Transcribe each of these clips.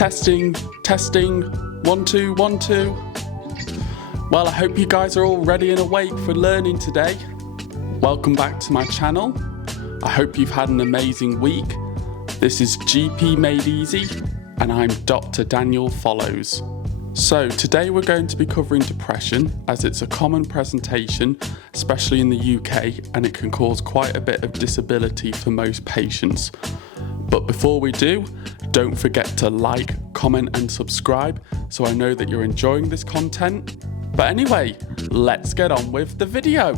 Testing, testing, 1 2 1 2. Well, I hope you guys are all ready and awake for learning today. Welcome back to my channel. I hope you've had an amazing week. This is GP Made Easy, and I'm Dr. Daniel Follows. So today we're going to be covering depression, as it's a common presentation, especially in the UK, and it can cause quite a bit of disability for most patients. But before we do, don't forget to like, comment and subscribe so I know that you're enjoying this content. But anyway, let's get on with the video.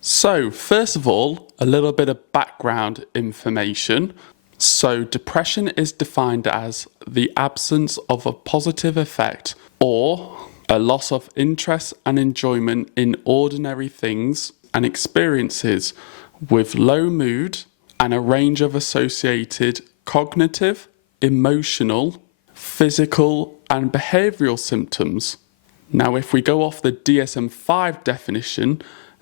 So first of all, a little bit of background information. So depression is defined as the absence of a positive effect or a loss of interest and enjoyment in ordinary things and experiences, with low mood and a range of associated cognitive, emotional, physical and behavioural symptoms. Now, if we go off the DSM-5 definition,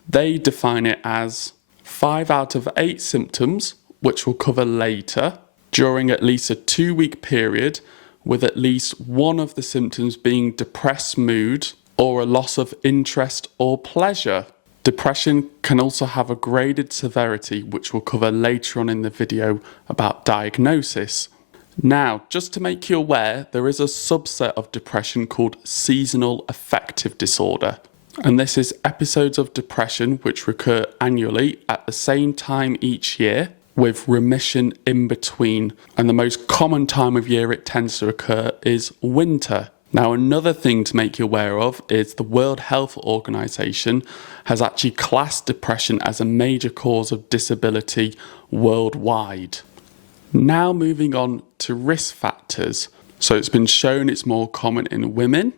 they define it as 5 out of 8 symptoms, which we'll cover later, during at least a 2-week period, with at least one of the symptoms being depressed mood or a loss of interest or pleasure. Depression can also have a graded severity, which we'll cover later on in the video about diagnosis. Now, just to make you aware, there is a subset of depression called seasonal affective disorder. And this is episodes of depression which recur annually at the same time each year, with remission in between. And the most common time of year it tends to occur is winter. Now, another thing to make you aware of is the World Health Organization has actually classed depression as a major cause of disability worldwide. Now moving on to risk factors. So it's been shown it's more common in women,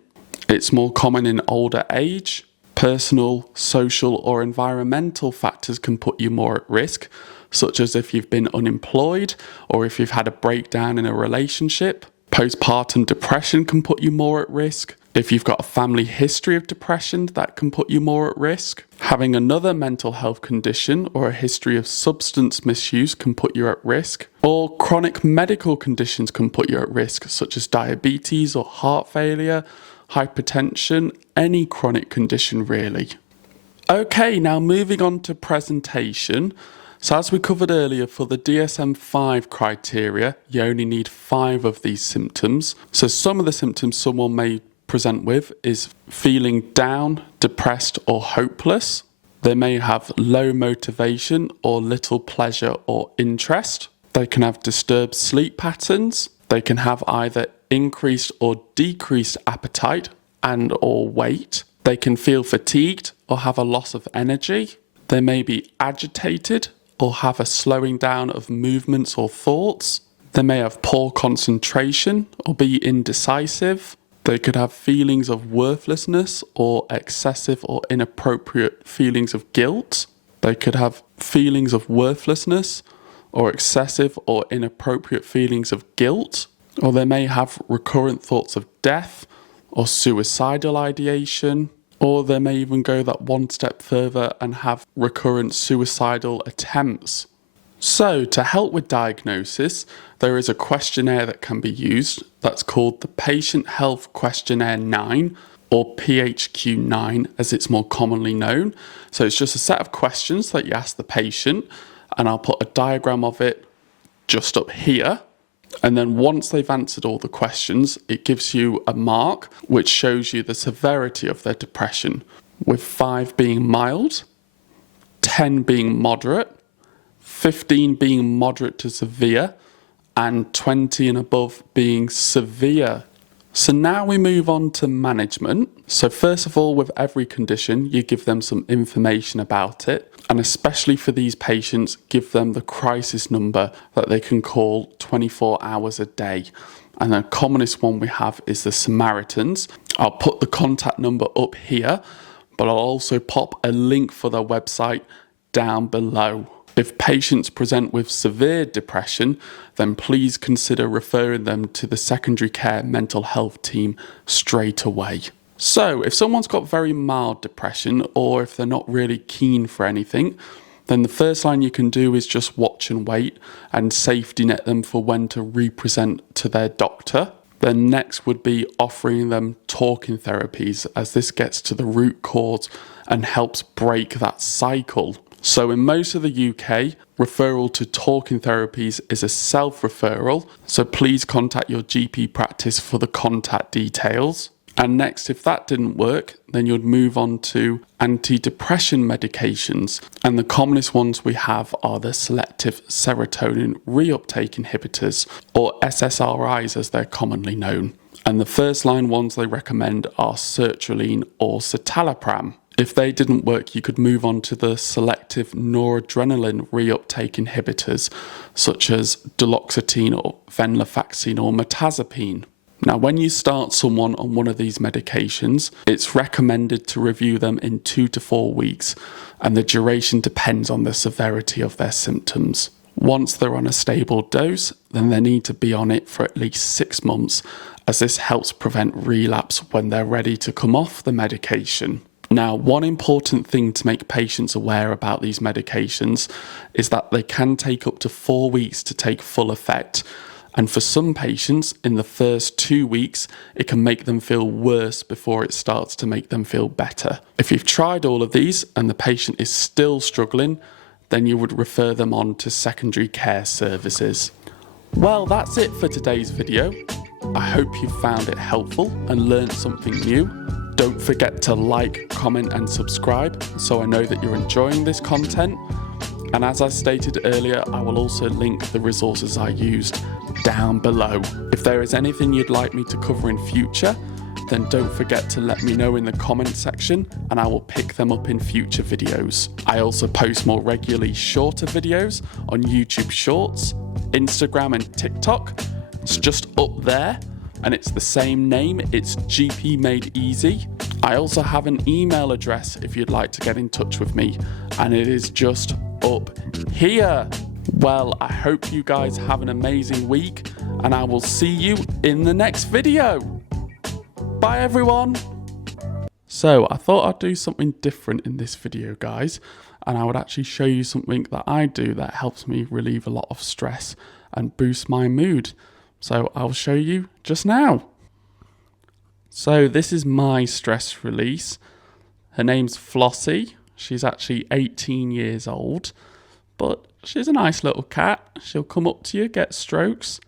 it's more common in older age. Personal, social or environmental factors can put you more at risk, such as if you've been unemployed or if you've had a breakdown in a relationship. Postpartum depression can put you more at risk. If you've got a family history of depression, that can put you more at risk. Having another mental health condition or a history of substance misuse can put you at risk. Or chronic medical conditions can put you at risk, such as diabetes or heart failure, hypertension, any chronic condition really. Okay, now moving on to presentation. So as we covered earlier, for the DSM-5 criteria, you only need 5 of these symptoms. So some of the symptoms someone may present with is feeling down, depressed or hopeless. They may have low motivation or little pleasure or interest. They can have disturbed sleep patterns. They can have either increased or decreased appetite and or weight. They can feel fatigued or have a loss of energy. They may be agitated or have a slowing down of movements or thoughts. They may have poor concentration or be indecisive. They could have feelings of worthlessness or excessive or inappropriate feelings of guilt. They could have feelings of worthlessness or excessive or inappropriate feelings of guilt. Or they may have recurrent thoughts of death or suicidal ideation. Or they may even go that one step further and have recurrent suicidal attempts. So to help with diagnosis, there is a questionnaire that can be used that's called the Patient Health Questionnaire 9, or PHQ-9 as it's more commonly known. So it's just a set of questions that you ask the patient, and I'll put a diagram of it just up here. And then once they've answered all the questions, it gives you a mark which shows you the severity of their depression, with 5 being mild, 10 being moderate, 15 being moderate to severe, and 20 and above being severe. So now we move on to management. So first of all, with every condition, you give them some information about it. And especially for these patients, give them the crisis number that they can call 24 hours a day. And the commonest one we have is the Samaritans. I'll put the contact number up here, but I'll also pop a link for their website down below. If patients present with severe depression, then please consider referring them to the secondary care mental health team straight away. So if someone's got very mild depression, or if they're not really keen for anything, then the first line you can do is just watch and wait and safety net them for when to represent to their doctor. Then next would be offering them talking therapies, as this gets to the root cause and helps break that cycle. So in most of the UK, referral to talking therapies is a self-referral, so please contact your GP practice for the contact details. And next, if that didn't work, then you'd move on to antidepressant medications. And the commonest ones we have are the selective serotonin reuptake inhibitors, or SSRIs as they're commonly known. And the first line ones they recommend are sertraline or citalopram. If they didn't work, you could move on to the selective noradrenaline reuptake inhibitors, such as duloxetine or venlafaxine or mirtazapine. Now, when you start someone on one of these medications, it's recommended to review them in 2 to 4 weeks, and the duration depends on the severity of their symptoms. Once they're on a stable dose, then they need to be on it for at least 6 months, as this helps prevent relapse when they're ready to come off the medication. Now, one important thing to make patients aware about these medications is that they can take up to 4 weeks to take full effect. And for some patients, in the first 2 weeks, it can make them feel worse before it starts to make them feel better. If you've tried all of these and the patient is still struggling, then you would refer them on to secondary care services. Well, that's it for today's video. I hope you found it helpful and learned something new. Don't forget to like, comment and subscribe so I know that you're enjoying this content. And as I stated earlier, I will also link the resources I used down below. If there is anything you'd like me to cover in future, then don't forget to let me know in the comment section and I will pick them up in future videos. I also post more regularly shorter videos on YouTube Shorts, Instagram and TikTok. It's just up there and it's the same name, it's GP Made Easy. I also have an email address if you'd like to get in touch with me, and it is just up here. Well, I hope you guys have an amazing week and I will see you in the next video. Bye everyone. So I thought I'd do something different in this video, guys, and I would actually show you something that I do that helps me relieve a lot of stress and boost my mood. So I'll show you just now. So this is my stress release. Her name's Flossie. She's actually 18 years old, but she's a nice little cat. She'll come up to you, get strokes,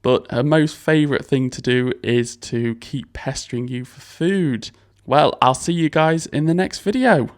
but her most favourite thing to do is to keep pestering you for food. Well, I'll see you guys in the next video.